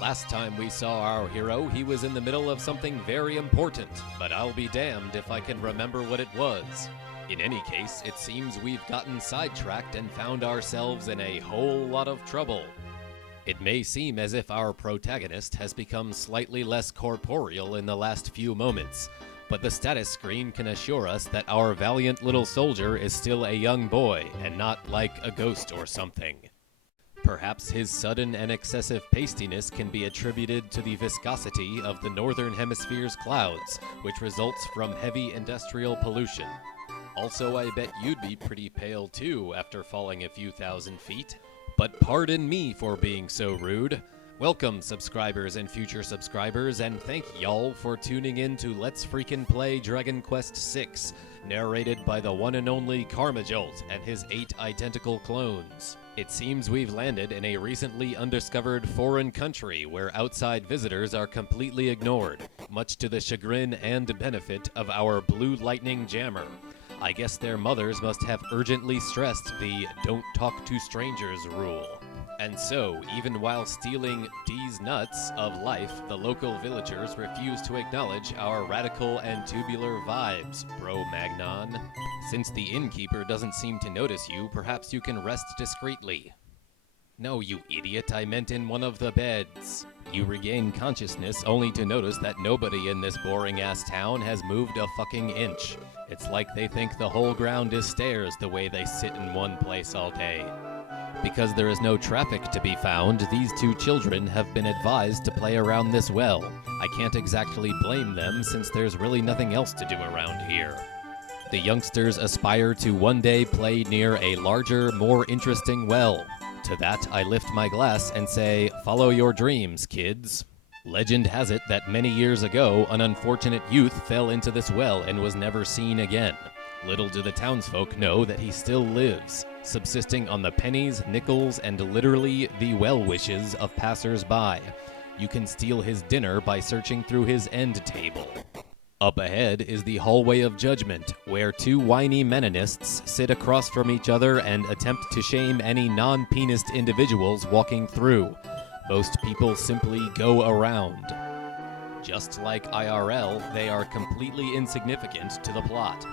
Last time we saw our hero, he was in the middle of something very important, but I'll be damned if I can remember what it was. In any case, it seems we've gotten sidetracked and found ourselves in a whole lot of trouble. It may seem as if our protagonist has become slightly less corporeal in the last few moments, but the status screen can assure us that our valiant little soldier is still a young boy and not like a ghost or something. Perhaps his sudden and excessive pastiness can be attributed to the viscosity of the northern hemisphere's clouds, which results from heavy industrial pollution. Also, I bet you'd be pretty pale too after falling a few thousand feet. But pardon me for being so rude. Welcome, subscribers and future subscribers, and thank y'all for tuning in to Let's Freakin' Play Dragon Quest VI, narrated by the one and only KarmaJolt and his 8 identical clones. It seems we've landed in a recently undiscovered foreign country where outside visitors are completely ignored, much to the chagrin and benefit of our Blue Lightning Jammer. I guess their mothers must have urgently stressed the "don't talk to strangers" rule. And so, even while stealing D's nuts of life, the local villagers refuse to acknowledge our radical and tubular vibes, bro Magnon. Since the innkeeper doesn't seem to notice you, perhaps you can rest discreetly. No, you idiot, I meant in one of the beds. You regain consciousness only to notice that nobody in this boring-ass town has moved a fucking inch. It's like they think the whole ground is stairs the way they sit in one place all day. Because there is no traffic to be found, these 2 children have been advised to play around this well. I can't exactly blame them since there's really nothing else to do around here. The youngsters aspire to one day play near a larger, more interesting well. To that, I lift my glass and say, "Follow your dreams, kids." Legend has it that many years ago, an unfortunate youth fell into this well and was never seen again. Little do the townsfolk know that he still lives, subsisting on the pennies, nickels, and literally the well-wishes of passers-by. You can steal his dinner by searching through his end table. Up ahead is the Hallway of Judgment, where 2 whiny Menonists sit across from each other and attempt to shame any non-penist individuals walking through. Most people simply go around. Just like IRL, they are completely insignificant to the plot.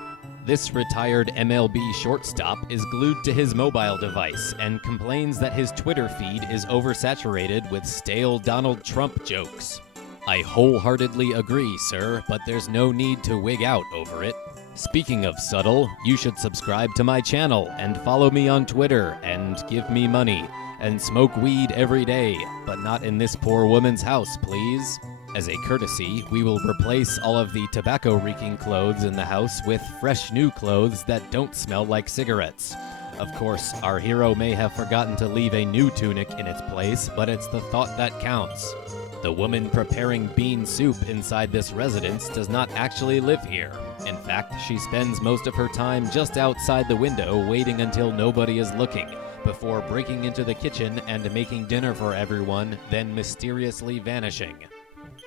This retired MLB shortstop is glued to his mobile device and complains that his Twitter feed is oversaturated with stale Donald Trump jokes. I wholeheartedly agree, sir, but there's no need to wig out over it. Speaking of subtle, you should subscribe to my channel and follow me on Twitter and give me money and smoke weed every day, but not in this poor woman's house, please. As a courtesy, we will replace all of the tobacco-reeking clothes in the house with fresh new clothes that don't smell like cigarettes. Of course, our hero may have forgotten to leave a new tunic in its place, but it's the thought that counts. The woman preparing bean soup inside this residence does not actually live here. In fact, she spends most of her time just outside the window waiting until nobody is looking, before breaking into the kitchen and making dinner for everyone, then mysteriously vanishing.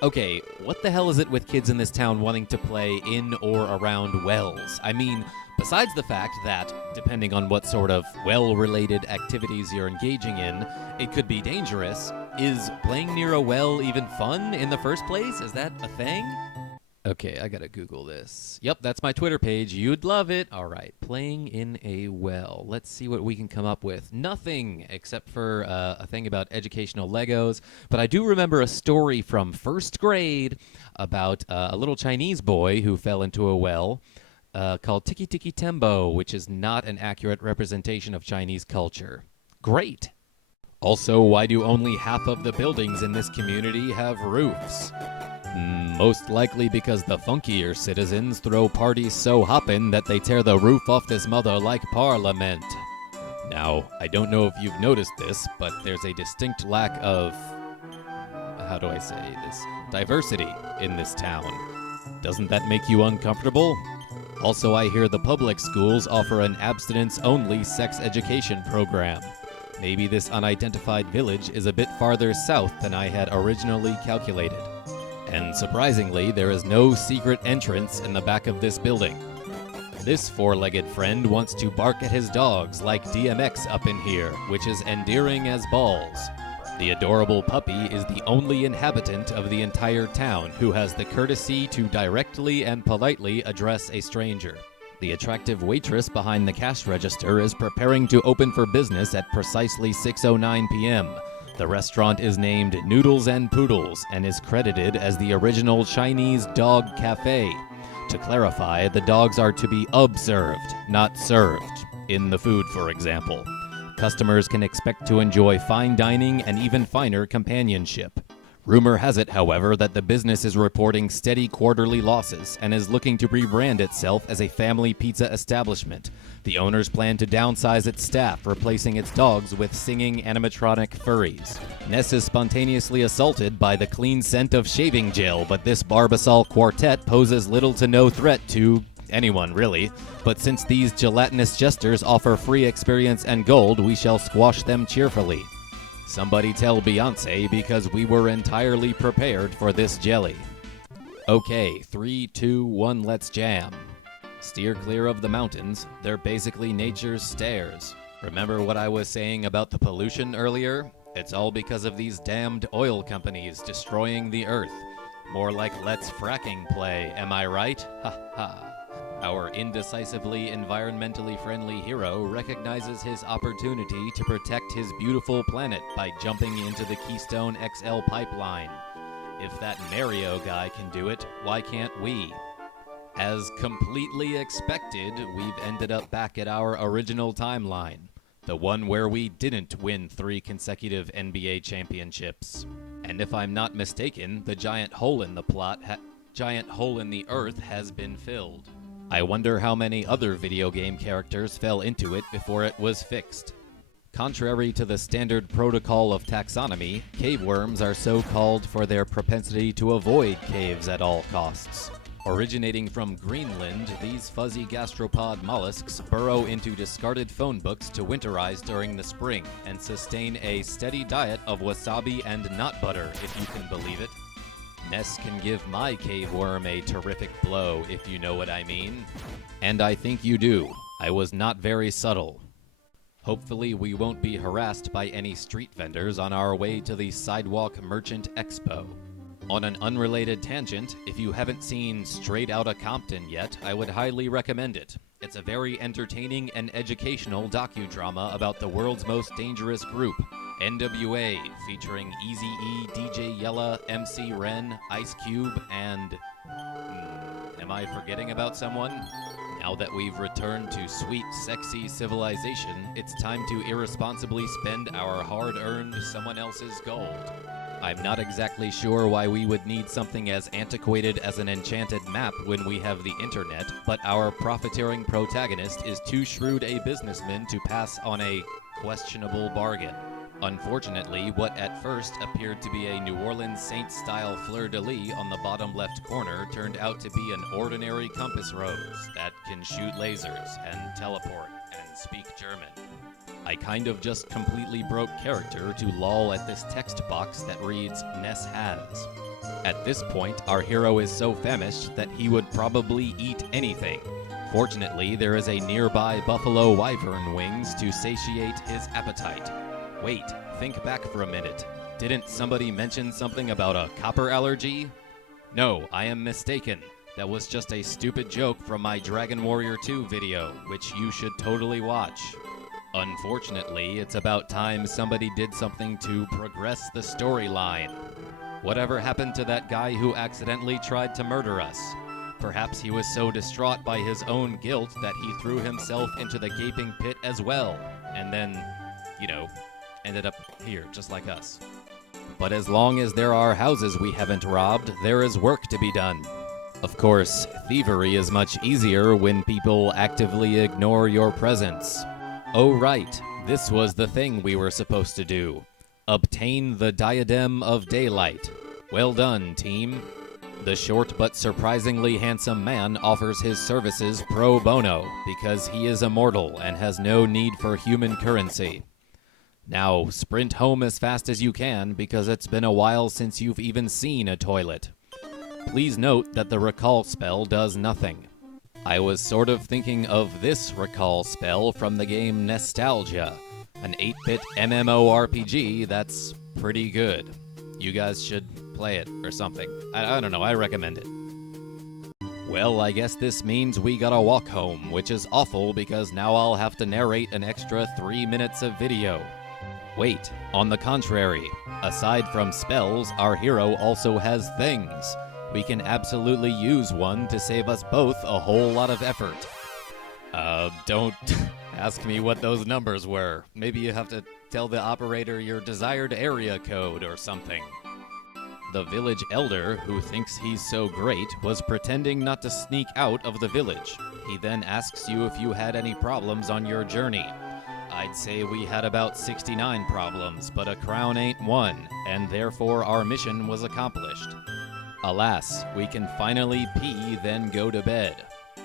Okay, what the hell is it with kids in this town wanting to play in or around wells? I mean, besides the fact that, depending on what sort of well-related activities you're engaging in, it could be dangerous, is playing near a well even fun in the first place? Is that a thing? Okay, I gotta Google this. Yep, that's my Twitter page. You'd love it. All right, playing in a well. Let's see what we can come up with. Nothing, except for a thing about educational Legos. But I do remember a story from 1st grade about a little Chinese boy who fell into a well called Tiki Tiki Tembo, which is not an accurate representation of Chinese culture. Great. Also, why do only half of the buildings in this community have roofs? Most likely because the funkier citizens throw parties so hoppin' that they tear the roof off this mother like Parliament. Now, I don't know if you've noticed this, but there's a distinct lack of, how do I say this, diversity in this town. Doesn't that make you uncomfortable? Also, I hear the public schools offer an abstinence-only sex education program. Maybe this unidentified village is a bit farther south than I had originally calculated. And surprisingly, there is no secret entrance in the back of this building. This 4-legged friend wants to bark at his dogs like DMX up in here, which is endearing as balls. The adorable puppy is the only inhabitant of the entire town who has the courtesy to directly and politely address a stranger. The attractive waitress behind the cash register is preparing to open for business at precisely 6:09 p.m. The restaurant is named Noodles and Poodles and is credited as the original Chinese dog cafe. To clarify, the dogs are to be observed, not served, in the food, for example. Customers can expect to enjoy fine dining and even finer companionship. Rumor has it, however, that the business is reporting steady quarterly losses and is looking to rebrand itself as a family pizza establishment. The owners plan to downsize its staff, replacing its dogs with singing animatronic furries. Ness is spontaneously assaulted by the clean scent of shaving gel, but this Barbasol quartet poses little to no threat to anyone, really. But since these gelatinous jesters offer free experience and gold, we shall squash them cheerfully. Somebody tell Beyonce, because we were entirely prepared for this jelly. Okay, 3, 2, 1, let's jam. Steer clear of the mountains. They're basically nature's stairs. Remember what I was saying about the pollution earlier? It's all because of these damned oil companies destroying the earth. More like let's fracking play, am I right? Ha ha. Our indecisively environmentally friendly hero recognizes his opportunity to protect his beautiful planet by jumping into the Keystone XL pipeline. If that Mario guy can do it, why can't we? As completely expected, we've ended up back at our original timeline, the one where we didn't win 3 consecutive NBA championships. And if I'm not mistaken, the giant hole in the earth has been filled. I wonder how many other video game characters fell into it before it was fixed. Contrary to the standard protocol of taxonomy, cave worms are so called for their propensity to avoid caves at all costs. Originating from Greenland, these fuzzy gastropod mollusks burrow into discarded phone books to winterize during the spring and sustain a steady diet of wasabi and nut butter, if you can believe it. Ness can give my cave worm a terrific blow, if you know what I mean. And I think you do. I was not very subtle. Hopefully we won't be harassed by any street vendors on our way to the Sidewalk Merchant Expo. On an unrelated tangent, if you haven't seen Straight Outta Compton yet, I would highly recommend it. It's a very entertaining and educational docudrama about the world's most dangerous group, NWA, featuring Eazy-E, DJ Yella, MC Ren, Ice Cube, and... am I forgetting about someone? Now that we've returned to sweet, sexy civilization, it's time to irresponsibly spend our hard-earned someone else's gold. I'm not exactly sure why we would need something as antiquated as an enchanted map when we have the internet, but our profiteering protagonist is too shrewd a businessman to pass on a questionable bargain. Unfortunately, what at first appeared to be a New Orleans Saints-style fleur-de-lis on the bottom left corner turned out to be an ordinary compass rose that can shoot lasers and teleport and speak German. I kind of just completely broke character to loll at this text box that reads, Ness has. At this point, our hero is so famished that he would probably eat anything. Fortunately, there is a nearby buffalo wyvern wings to satiate his appetite. Wait, think back for a minute. Didn't somebody mention something about a copper allergy? No, I am mistaken. That was just a stupid joke from my Dragon Warrior 2 video, which you should totally watch. Unfortunately, it's about time somebody did something to progress the storyline. Whatever happened to that guy who accidentally tried to murder us? Perhaps he was so distraught by his own guilt that he threw himself into the gaping pit as well, and then, ended up here, just like us. But as long as there are houses we haven't robbed, there is work to be done. Of course, thievery is much easier when people actively ignore your presence. Oh right, this was the thing we were supposed to do. Obtain the Diadem of Daylight. Well done, team. The short but surprisingly handsome man offers his services pro bono because he is immortal and has no need for human currency. Now, sprint home as fast as you can because it's been a while since you've even seen a toilet. Please note that the recall spell does nothing. I was sort of thinking of this recall spell from the game Nostalgia, an 8-bit MMORPG that's pretty good. You guys should play it or something. I don't know, I recommend it. Well, I guess this means we gotta walk home, which is awful because now I'll have to narrate an extra 3 minutes of video. Wait, on the contrary, aside from spells, our hero also has things. We can absolutely use one to save us both a whole lot of effort. Don't ask me what those numbers were. Maybe you have to tell the operator your desired area code or something. The village elder, who thinks he's so great, was pretending not to sneak out of the village. He then asks you if you had any problems on your journey. I'd say we had about 69 problems, but a crown ain't one, and therefore our mission was accomplished. Alas, we can finally pee, then go to bed.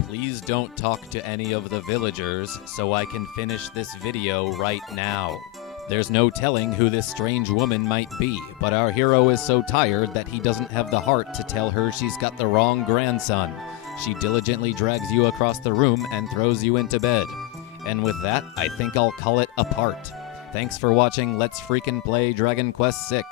Please don't talk to any of the villagers, so I can finish this video right now. There's no telling who this strange woman might be, but our hero is so tired that he doesn't have the heart to tell her she's got the wrong grandson. She diligently drags you across the room and throws you into bed. And with that, I think I'll call it a part. Thanks for watching Let's Freakin' Play Dragon Quest VI.